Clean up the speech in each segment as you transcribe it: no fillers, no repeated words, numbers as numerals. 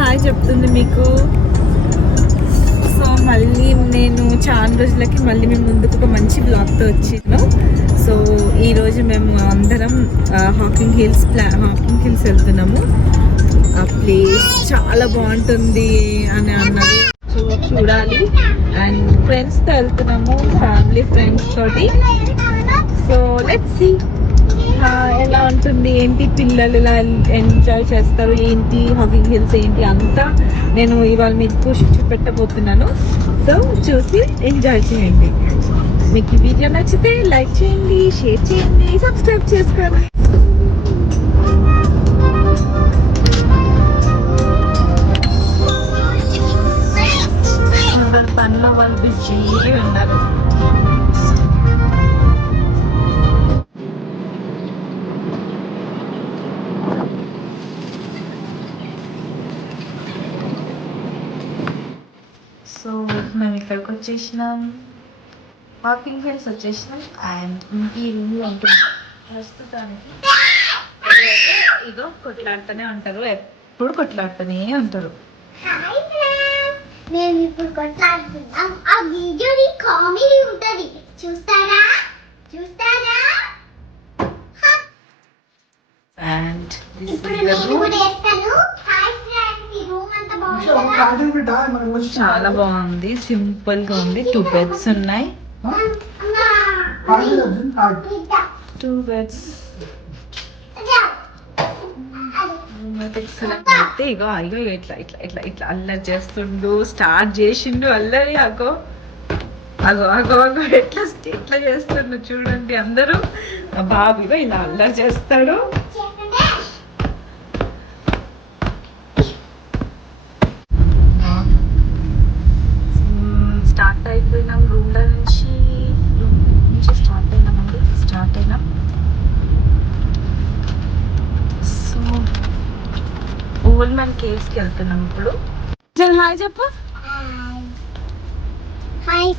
Hi చెప్తుంది మీకు. So మళ్ళీ నేను చాలా రోజులకి మళ్ళీ మేము ముందుకు ఒక మంచి బ్లాగ్తో వచ్చిండు. సో ఈరోజు మేము అందరం హాకింగ్ హిల్స్ వెళ్తున్నాము. ఆ ప్లేస్ చాలా బాగుంటుంది అని అన్నారు. సో చూడాలి. అండ్ ఫ్రెండ్స్తో వెళ్తున్నాము, ఫ్యామిలీ ఫ్రెండ్స్ తోటి. సో లెట్స్ సీ ఎలా ఉంటుంది, ఏంటి పిల్లలు ఎలా ఎంజాయ్ చేస్తారు, ఏంటి హాకింగ్ హిల్స్ ఏంటి అంతా నేను ఇవాళ మీకు చూపెట్టబోతున్నాను. సో చూసి ఎంజాయ్ చేయండి. మీకు ఈ వీడియో నచ్చితే లైక్ చేయండి, షేర్ చేయండి, సబ్స్క్రైబ్ చేసుకోండి. పన్ను వాళ్ళు బిజీ ఉన్నారు. సో మేము ఇక్కడికి వచ్చేసినాం, హాకింగ్ హిల్స్ వచ్చేసినాం. అండ్ ఈ రూమ్లో ఉంటుంది ప్రస్తుతానికి. ఇదో కొట్లాడుతూనే ఉంటారు, ఎప్పుడు కొట్లాడుతూనే ఉంటారు. నేను ఇప్పుడు కొట్లాడుతున్నాం. ఆ వీడియోని కామెడీ ఉంటది, చూస్తారా? అండ్ చాలా బాగుంది, సింపుల్ గా ఉంది. 2 బెడ్స్ ఉన్నాయి. 2 బెడ్స్ అయితే ఇగో అయ్యో ఇట్లా ఇట్లా ఇట్లా ఇట్లా అల్లరి చేస్తుండు, స్టార్ట్ చేసిండు అల్లరి. అగో అగో అగో అగో ఎట్లా ఎట్లా చేస్తుండు చూడండి అందరూ. బాబు ఇగో ఇలా అల్లరి చేస్తాడు. స్టార్ట్ అయిపోయినాం, రూమ్ నుంచి స్టార్ట్ అయినాం. సో ఓల్డ్ మ్యాన్ కేవ్స్కి వెళ్తున్నాం ఇప్పుడు. హాయ్ చెప్పు. హాయ్.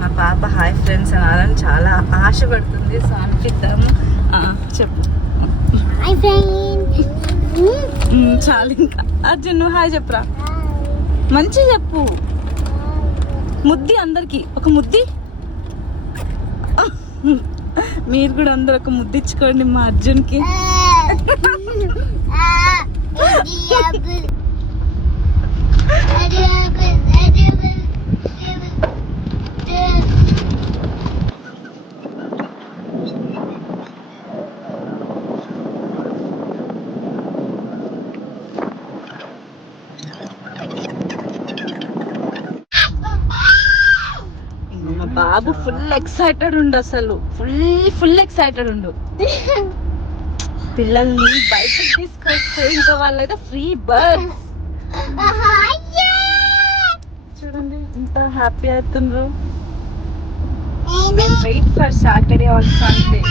మా పాప హాయ్ ఫ్రెండ్స్ అనాలని చాలా ఆశపడుతుంది. సో అనిపిద్దాము. చెప్పు. Hi friends. చాలు ఇంకా. అర్జున్ నువ్వు హాయ్ చెప్పురా, మంచి చెప్పు. ముద్ది అందరికి ఒక ముద్ది. మీరు కూడా అందరు ఒక ముద్దిచ్చుకోండి మా అర్జున్కి. బాబు ఫుల్ ఎక్సైటెడ్ ఉండు, అసలు ఫుల్ ఎక్సైటెడ్ ఉండు. పిల్లల్ని బయటకు తీసుకొస్తే ఇంకా వాళ్ళైతే ఫ్రీ బర్డ్. చూడండి ఎంత హ్యాపీ అవుతుండ్రు. Wait for Saturday or Sunday.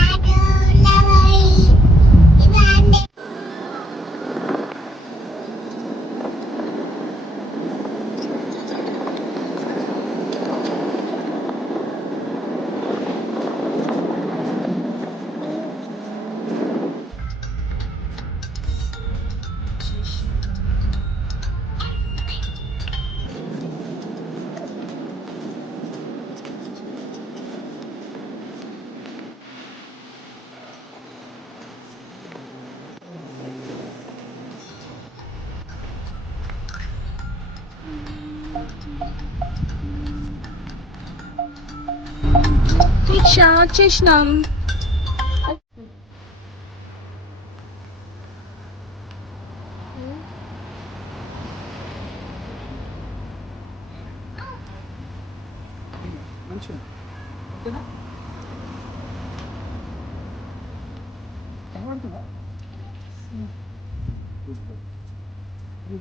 వచ్చేసినాం.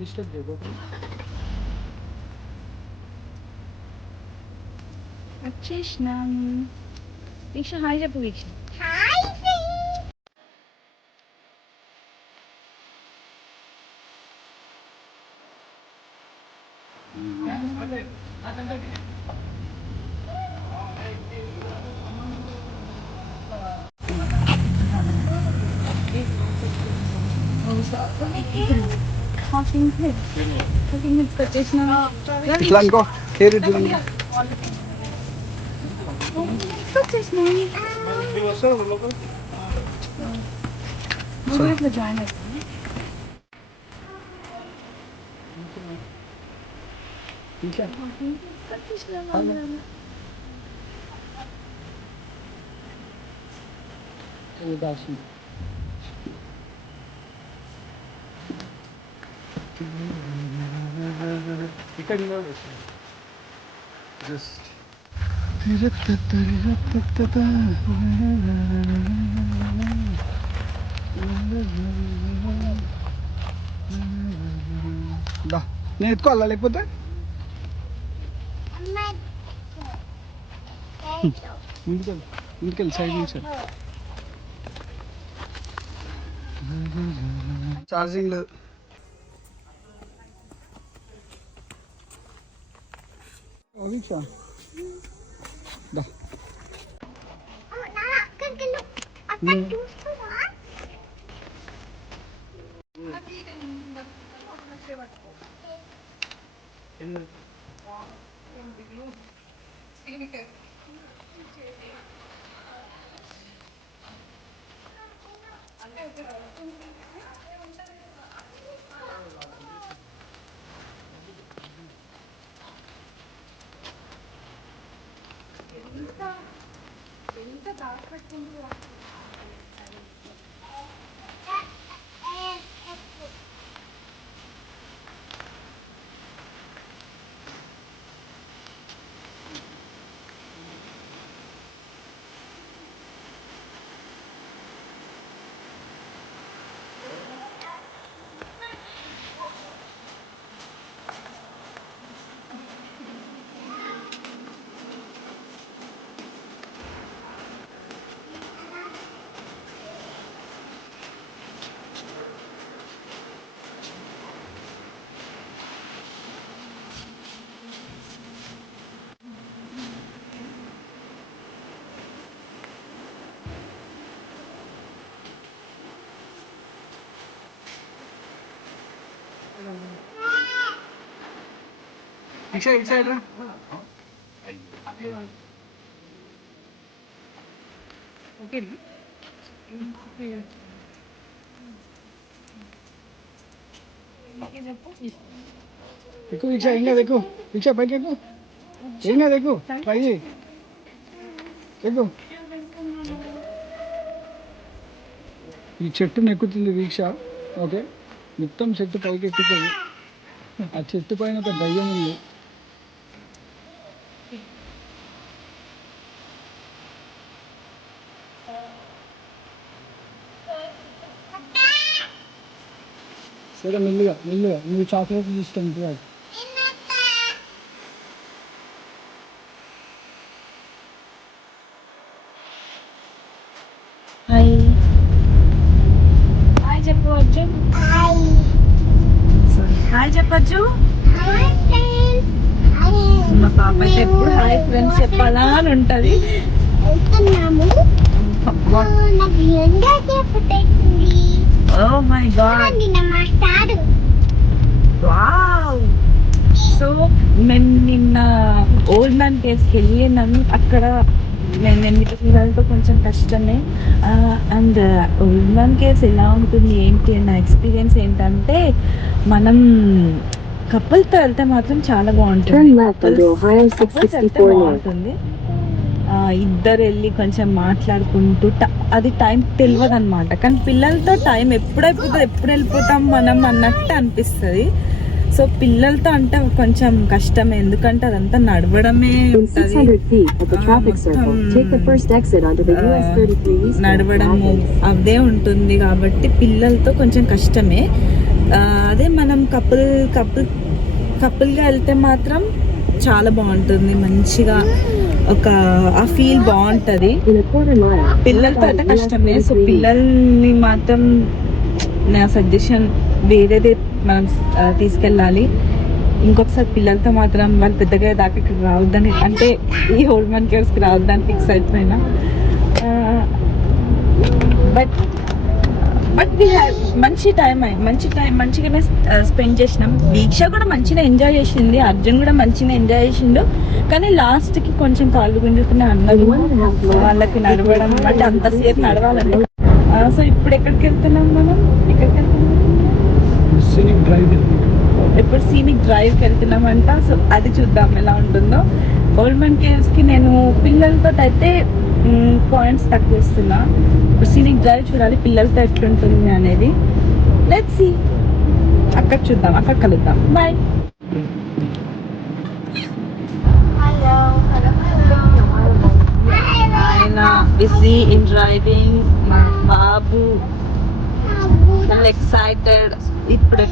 డిస్టర్బ్ చేయకు. వచ్చేసినాం. వీక్ష హాయ్ చెప్పు వీక్ష. హాయ్ ఇట్లా అనుకో కేర్ చూడండి. జాయిన్ అవుతుంది. ఇక్కడ జస్ట్ నేను ఎత్తుకోవాలా లేకపోతే ముందుకెళ్ళి సైడ్ నుంచి ఛార్జింగ్ లేదు. ఇటు సైడ్ రా. ఎక్కువ రిక్షా ఏం కాదు, ఎక్కువ రిక్షా పైకి ఎక్కువ ఏం కాదు, ఎక్కువ ట్రై చేయి, ఎక్కువ. ఈ చెట్టును ఎక్కుతుంది రిక్షా. ఓకే, మొత్తం చెట్టు పైకి ఎక్కుతుంది. ఆ చెట్టు పైన ఒక దయ్యం ఉంది. సరే మెల్లిగా మెల్లిగా, నువ్వు చాక్లెట్ తీసుకుంటు. హాయ్ హాయ్ చెప్పు అర్జున్. హాయ్ చెప్పచ్చు. మా పాప అయితే ఎప్పుడు హాయ్ ఫ్రెండ్స్ చెప్పాలా అని ఉంటుంది. Oh my god, wow. So మేము నిన్న ఓల్డ్ మ్యాన్ కేవ్స్కి వెళ్ళినాము. అక్కడ నేను పిల్లలతో కొంచెం కష్టమే. అండ్ ఓల్డ్ మ్యాన్ కేవ్స్ ఎలా ఉంటుంది ఏంటి అన్న ఎక్స్పీరియన్స్ ఏంటంటే, మనం కపుల్తో వెళ్తే మాత్రం చాలా బాగుంటుంది. బాగుంటుంది. ఇద్దరు వెళ్ళి కొంచెం మాట్లాడుకుంటూ అది టైం తెలియదు అనమాట. కానీ పిల్లలతో టైం ఎప్పుడైపోతుంది, ఎప్పుడు వెళ్ళిపోతాం మనం అన్నట్టు అనిపిస్తుంది. సో పిల్లలతో అంటే కొంచెం కష్టమే, ఎందుకంటే అదంతా నడవడమే నడవడము అదే ఉంటుంది. కాబట్టి పిల్లలతో కొంచెం కష్టమే. అదే మనం కపుల్గా వెళ్తే మాత్రం చాలా బాగుంటుంది, మంచిగా ఒక ఆ ఫీల్ బాగుంటుంది. పిల్లలతో అయితే కష్టమే. సో పిల్లల్ని మాత్రం నా సజెషన్ వేరేదే మనం తీసుకెళ్ళాలి. ఇంకొకసారి పిల్లలతో మాత్రం వాళ్ళు పెద్దగా దాకా ఇక్కడ రావద్దని, అంటే ఈ ఓల్డ్ మన్ కేవ్స్కి రావద్దని ఫిక్స్ అయిపోయినా. బట్ వీ హ్యావ్ మంచిగానే స్పెండ్ చేసినాం. దీక్ష కూడా మంచిగా ఎంజాయ్ చేసింది, అర్జున్ కూడా మంచిగా ఎంజాయ్ చేసిండు. కానీ లాస్ట్కి కొంచెం కాళ్ళు గుంజుకునే అన్నారు, వాళ్ళకి నడవడం అంటే అంతసేపు నడవాలండి. సో ఇప్పుడు ఎక్కడికి వెళ్తున్నాం మనం? ఇప్పుడు సీనిక్ డ్రైవ్కి వెళ్తున్నామంట. సో అది చూద్దాం ఎలా ఉంటుందో. ఓల్డ్ మన్ కేవ్స్కి నేను పిల్లలతో అయితే పాయింట్స్ తక్కువ ఇస్తున్నా. ఇప్పుడు సీనిక్ డ్రైవ్ చూడాలి పిల్లలతో ఎట్లుంటుంది అనేది. లెట్స్ సీ, అక్కడ చూద్దాం, అక్కడ కలుద్దాం. బాయ్. ఆయన బిజీ ఇన్ డ్రైవింగ్. మా బాబు ఫుల్ ఎక్సైటెడ్. ఇప్పుడు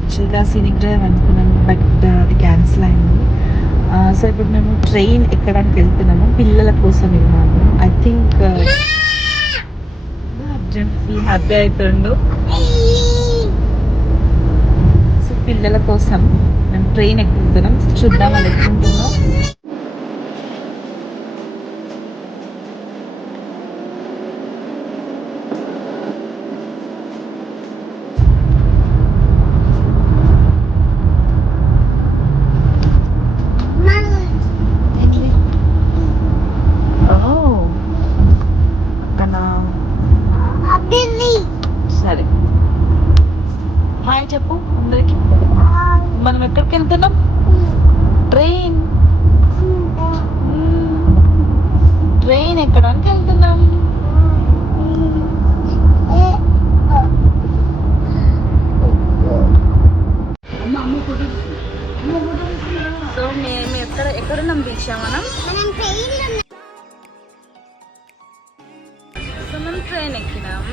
యాక్చువల్గా సీనిక్ డ్రైవ్ అనుకున్నాము, బట్ అది క్యాన్సిల్ అయింది. సో ఇప్పుడు మేము ట్రైన్ ఎక్కడానికి వెళ్తున్నాము, పిల్లల కోసం విన్నాము. I think Arjun full happy అవుతుండు. సో పిల్లల కోసం మేము ట్రైన్ ఎక్కుతున్నాం, చూద్దాం అది ఎక్కుంటుందో. సరే, హాయ్ చెప్పు అందరికి. మనం ఎక్కడికి వెళ్తున్నాం? ట్రైన్ ఎక్కడానికి వెళ్తున్నాం. సో మేము ఎక్కడున్నాం దీక్ష? మనం ట్రైన్ ఎక్కినాం.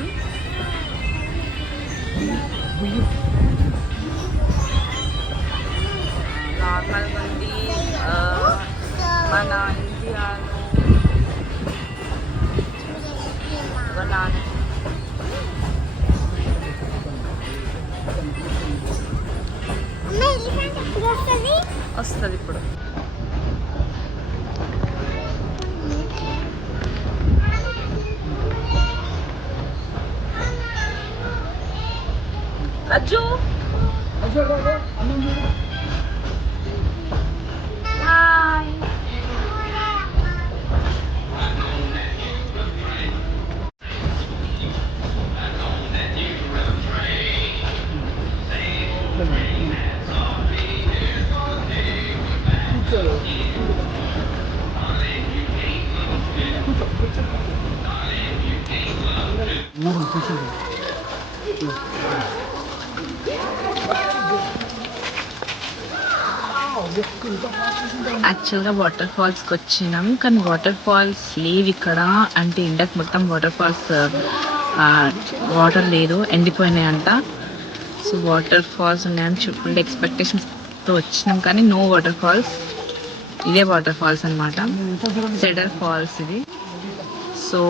నార్మల్ ఉంది మన ఇండియాలో. వస్తుంది ఇప్పుడు. అజ్జు హాయ్. యాక్చువల్గా వాటర్ ఫాల్స్కి వచ్చినాం, కానీ వాటర్ ఫాల్స్ లేవు ఇక్కడ. అంటే ఇండియాకి మొత్తం వాటర్ ఫాల్స్ వాటర్ లేదు, ఎండిపోయినాయి అంట. సో వాటర్ ఫాల్స్ ఉన్నాయని ఫుల్ ఎక్స్పెక్టేషన్స్తో వచ్చినాం, కానీ నో వాటర్ ఫాల్స్. ఇదే వాటర్ ఫాల్స్ అనమాట, సెడర్ ఫాల్స్ ఇది. సో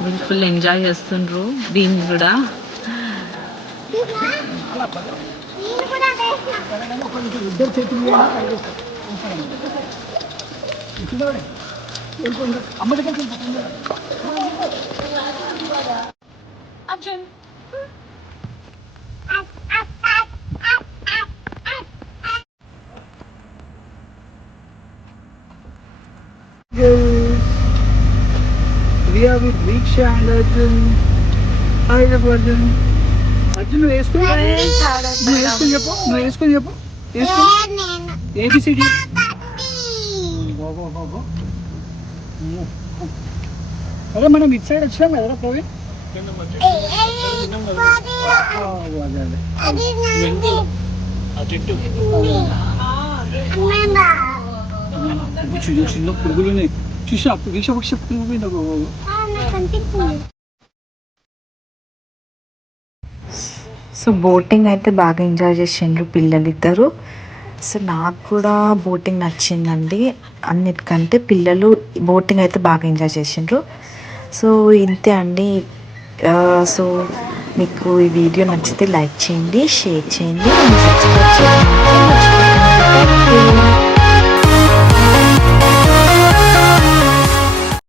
వీళ్ళు ఫుల్ ఎంజాయ్ చేస్తుండ్రు దీన్ని కూడా. with Diksha and Arjun. Hi Arjun. Arjun నువ్వు వేసుకుని చెప్పు. నువ్వు వేసుకుని చెప్పు. ABCD. అరే మనం ఇటు సైడ్ వచ్చినాం కదరా ప్రవీణ్. చిన్న పురుగులున్నాయి చూసా సో బోటింగ్ అయితే బాగా ఎంజాయ్ చేసిండ్రు పిల్లలిద్దరు. సో నాకు కూడా బోటింగ్ నచ్చిందండి. అన్నిటికంటే పిల్లలు బోటింగ్ అయితే బాగా ఎంజాయ్ చేసిండ్రు. సో ఇంతే అండి. సో మీకు ఈ వీడియో నచ్చితే లైక్ చేయండి, షేర్ చేయండి,